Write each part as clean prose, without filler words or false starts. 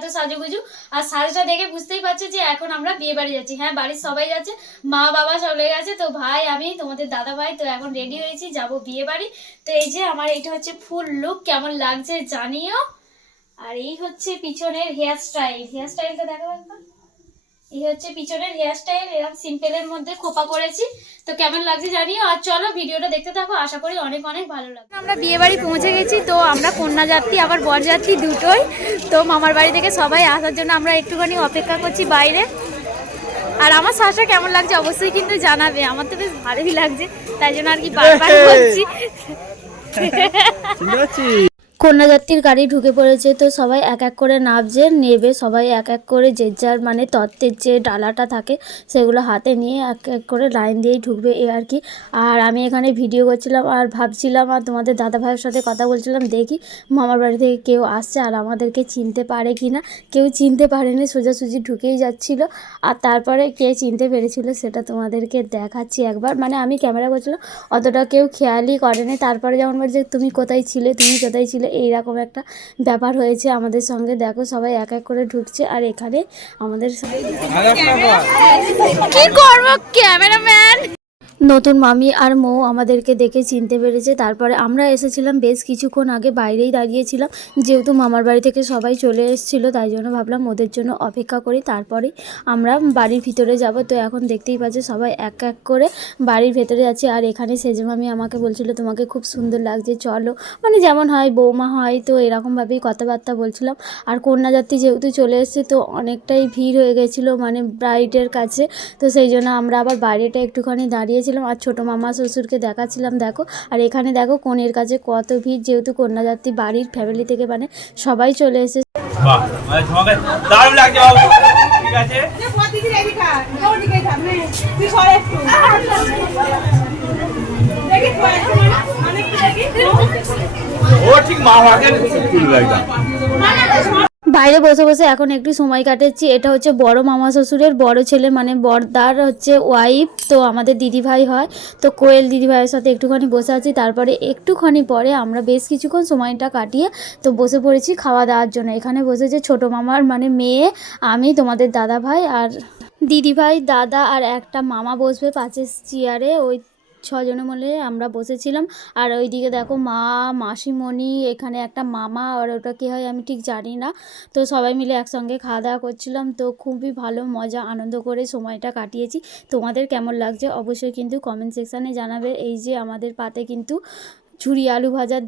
এত সাজুগুজু। আর সাজটা দেখে বুঝতেই পারছো যে এখন আমরা বিয়ে বাড়ি যাচ্ছি। হ্যাঁ, বাড়ির সবাই যাচ্ছে, মা বাবা চলে গেছে, তো ভাই আমি তোমাদের দাদা ভাই তো এখন রেডি হয়েছি, যাব বিয়ে বাড়ি। তো এই যে আমার এইটা হচ্ছে ফুল লুক, কেমন লাগছে জানিও। আর এই হচ্ছে পিছনের হেয়ার স্টাইলটা দেখো একবার। এই হচ্ছে পিছনের হেয়ার স্টাইল, এরকম সিম্পলের মধ্যে খোপা করেছি। তো কেমন লাগছে জানিও। আর চলো ভিডিওটা দেখতে থাকো, আশা করি অনেক অনেক ভালো লাগবে। আমরা বিয়ে বাড়ি পৌঁছে গেছি, তো আমরা কন্যা যাত্রী আবার বর যাত্রী দুটোই। তো মামার বাড়ি থেকে সবাই আসার জন্য আমরা একটুখানি অপেক্ষা করছি বাইরে। আর আমার শাশুড়ি কেমন লাগছে অবশ্যই কিন্তু জানাবে, আমার তো বেশ ভালোই লাগছে, তাই জন্য আর কি বারবার বলছি। কন্যাযাত্রীর গাড়ি ঢুকে পড়েছে, তো সবাই এক এক করে নেবে, সবাই এক এক করে যে যার মানে তত্ত্বের যে ডালাটা থাকে সেগুলো হাতে নিয়ে এক এক করে লাইন দিয়েই ঢুকবে, এ আর কি। আর আমি এখানে ভিডিও করছিলাম আর ভাবছিলাম, আর তোমাদের দাদা ভাইয়ের সাথে কথা বলছিলাম, দেখি মামার বাড়ি থেকে কেউ আসছে আর আমাদেরকে চিনতে পারে কি না। কেউ চিনতে পারেনি, সোজাসুজি ঢুকেই যাচ্ছিলো। আর তারপরে কে চিনতে পেরেছিল সেটা তোমাদেরকে দেখাচ্ছি একবার। মানে আমি ক্যামেরা করছিলাম, অতটা কেউ খেয়ালই করেনি। তারপরে যখন বলছে তুমি কোথায় ছিলে, এইরকম একটা ব্যাপার হয়েছে আমাদের সঙ্গে। দেখো সবাই এক এক করে ঢুকছে, আর এখানে আমাদের কি করবো ক্যামেরাম্যান। নতুন মামি আর মৌ আমাদেরকে দেখে চিনতে পেরেছে। তারপরে আমরা এসেছিলাম বেশ কিছুক্ষণ আগে, বাইরেই দাঁড়িয়েছিলাম, যেহেতু মামার বাড়ি থেকে সবাই চলে এসেছিলো, তাই জন্য ভাবলাম ওদের জন্য অপেক্ষা করি, তারপরে আমরা বাড়ির ভিতরে যাব। তো এখন দেখতেই পাচ্ছি সবাই এক এক করে বাড়ির ভেতরে যাচ্ছে। আর এখানে সেজে মামি আমাকে বলছিল তোমাকে খুব সুন্দর লাগছে, চলো, মানে যেমন হয় বৌমা হয়, তো এরকমভাবেই কথাবার্তা বলছিলাম। আর কন্যাযাত্রী যেহেতু চলে এসছে, তো অনেকটাই ভিড় হয়ে গেছিলো মানে ব্রাইডের কাছে, তো সেই জন্য আমরা আবার বাইরেটা একটুখানি দাঁড়িয়েছিলাম। আর ছোটো মামা শ্বশুরকে দেখাচ্ছিলাম, দেখো। আর এখানে দেখো কনের কাছে কত ভিড়, যেহেতু কন্যাযাত্রী বাড়ির ফ্যামিলি থেকে মানে সবাই চলে এসেছে। বাইরে বসে বসে এখন একটু সময় কাটাচ্ছি। এটা হচ্ছে বড় মামা শ্বশুরের বড় ছেলে, মানে বড়দার হচ্ছে ওয়াইফ, তো আমাদের দিদিভাই হয়। তো কোয়েল দিদিভাইয়ের সাথে একটুখানি বসে আছি। তারপরে একটুখানি পরে আমরা বেশ কিছুক্ষণ সময়টা কাটিয়ে তো বসে পড়েছি খাওয়া দাওয়ার জন্য। এখানে বসেছে ছোটো মামার মানে মেয়ে, আমি, তোমাদের দাদা ভাই আর দিদিভাই, দাদা আর একটা মামা বসবে পাশের চেয়ারে। ওই 6 জনে মিলে আমরা বসেছিলাম। আর ওইদিকে দেখো মা, মাসিমণি, এখানে একটা মামা, আর ওটা কী হয় আমি ঠিক জানি না। তো সবাই মিলে একসঙ্গে খাওয়া দাওয়া করছিলাম। তো খুবই ভালো মজা আনন্দ করে সময়টা কাটিয়েছি। তোমাদের কেমন লাগছে অবশ্যই কিন্তু কমেন্ট সেকশানে জানাবে। এই যে আমাদের পাতে কিন্তু ঝুরি আলু ভাজা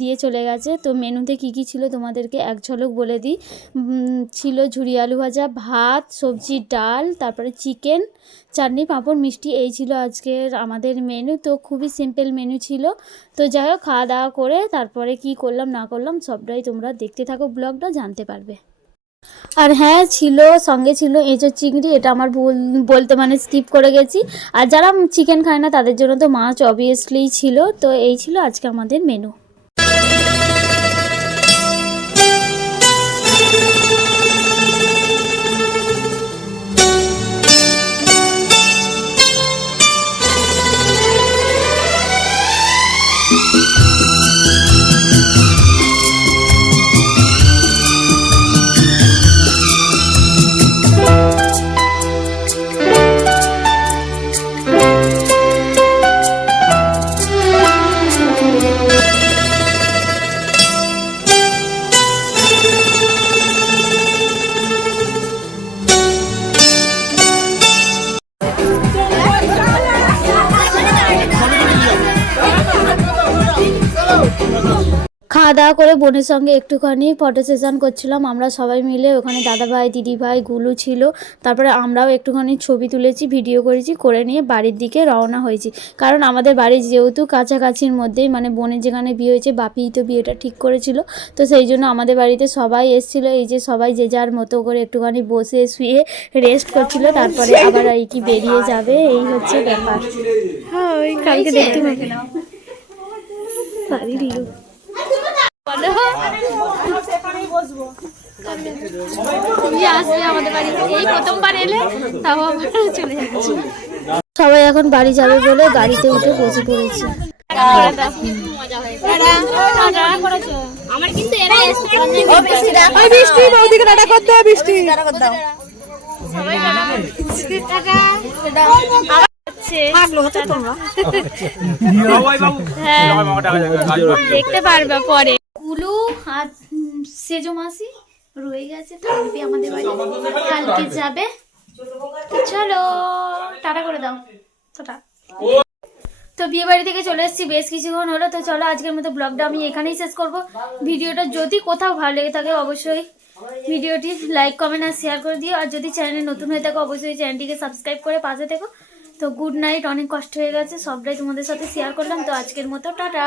দিয়ে চলে গেছে। তো মেনুতে কি কি ছিল তোমাদেরকে এক ঝলক বলে দিই। ছিল ঝুরি আলু ভাজা, ভাত, সবজি, ডাল, তারপরে চিকেন, চাটনি, পাঁপড়, মিষ্টি, এই ছিল আজকের আমাদের মেনু। তো খুবই সিম্পল মেনু ছিল। তো যাই হোক, খাওয়া দাওয়া করে তারপরে কি করলাম না করলাম সবটাই তোমরা দেখতে থাকো, ব্লগটা জানতে পারবে। আর হ্যাঁ, সঙ্গে ছিল এঁচোড় চিংড়ি, এটা আমার ভুল বলতে মানে স্কিপ করে গেছি। আর যারা চিকেন খায় না তাদের জন্য তো মাছ অবভিয়াসলিই ছিল। তো এই ছিল আজকে আমাদের মেনু। খাওয়া দাওয়া করে বোনের সঙ্গে একটুখানি ফটো সেশন করছিলাম আমরা সবাই মিলে। ওখানে দাদাভাই, দিদিভাই, গুলু ছিল। তারপরে আমরাও একটুখানি ছবি তুলেছি, ভিডিও করেছি, করে নিয়ে বাড়ির দিকে রওনা হয়েছি। কারণ আমাদের বাড়ি যেহেতু কাছাকাছির মধ্যেই, মানে বোনের যেখানে বিয়ে হয়েছে বাপিই তো বিয়েটা ঠিক করেছিল, তো সেই জন্য আমাদের বাড়িতে সবাই এসেছিলো। এই যে সবাই যে যার মতো করে একটুখানি বসে শুয়ে রেস্ট করছিল, তারপরে আবার এই কি বেরিয়ে যাবে, এই হচ্ছে ব্যাপার। হ্যাঁ, ওই কালকে দেখতে হবে না আমাদের বাড়িতে এই প্রথমবার এলে, তাও আবার চলে যাচ্ছি। সবাই এখন বাড়ি যাবে বলে গাড়িতে উঠে বসে পড়েছে। আমার কিন্তু এরা এসছে ও বৃষ্টি দেখ ওই বৃষ্টি বৌদিকে টাটা করতে হবে বৃষ্টি টাটা করতে দাও সবাই টাটা থাকলো হচ্ছে তোমরা হ্যাঁ দেখতে পারবে পরে কুলু আর সেজো মাসি রয়ে গেছে, থাকবে আমাদের বাড়ি, কালকে যাবে। তো চলো টাটা করে দাও, টাটা। তো বিয়ে বাড়ি থেকে চলে এসেছি, বেশ কিছুক্ষণ হলো। তো চলো আজকের মতো ব্লগটা আমি এখানেই শেষ করব। ভিডিওটা যদি কোথাও ভালো লেগে থাকে অবশ্যই ভিডিওটি লাইক কমেন্ট আর শেয়ার করে দিও। আর যদি চ্যানেলে নতুন হয়ে থাকো অবশ্যই চ্যানেলটিকে সাবস্ক্রাইব করে পাশে থেকো। তো গুড নাইট, অনেক কষ্ট হয়ে গেছে, সবটাই তোমাদের সাথে শেয়ার করলাম। তো আজকের মতো টাটা।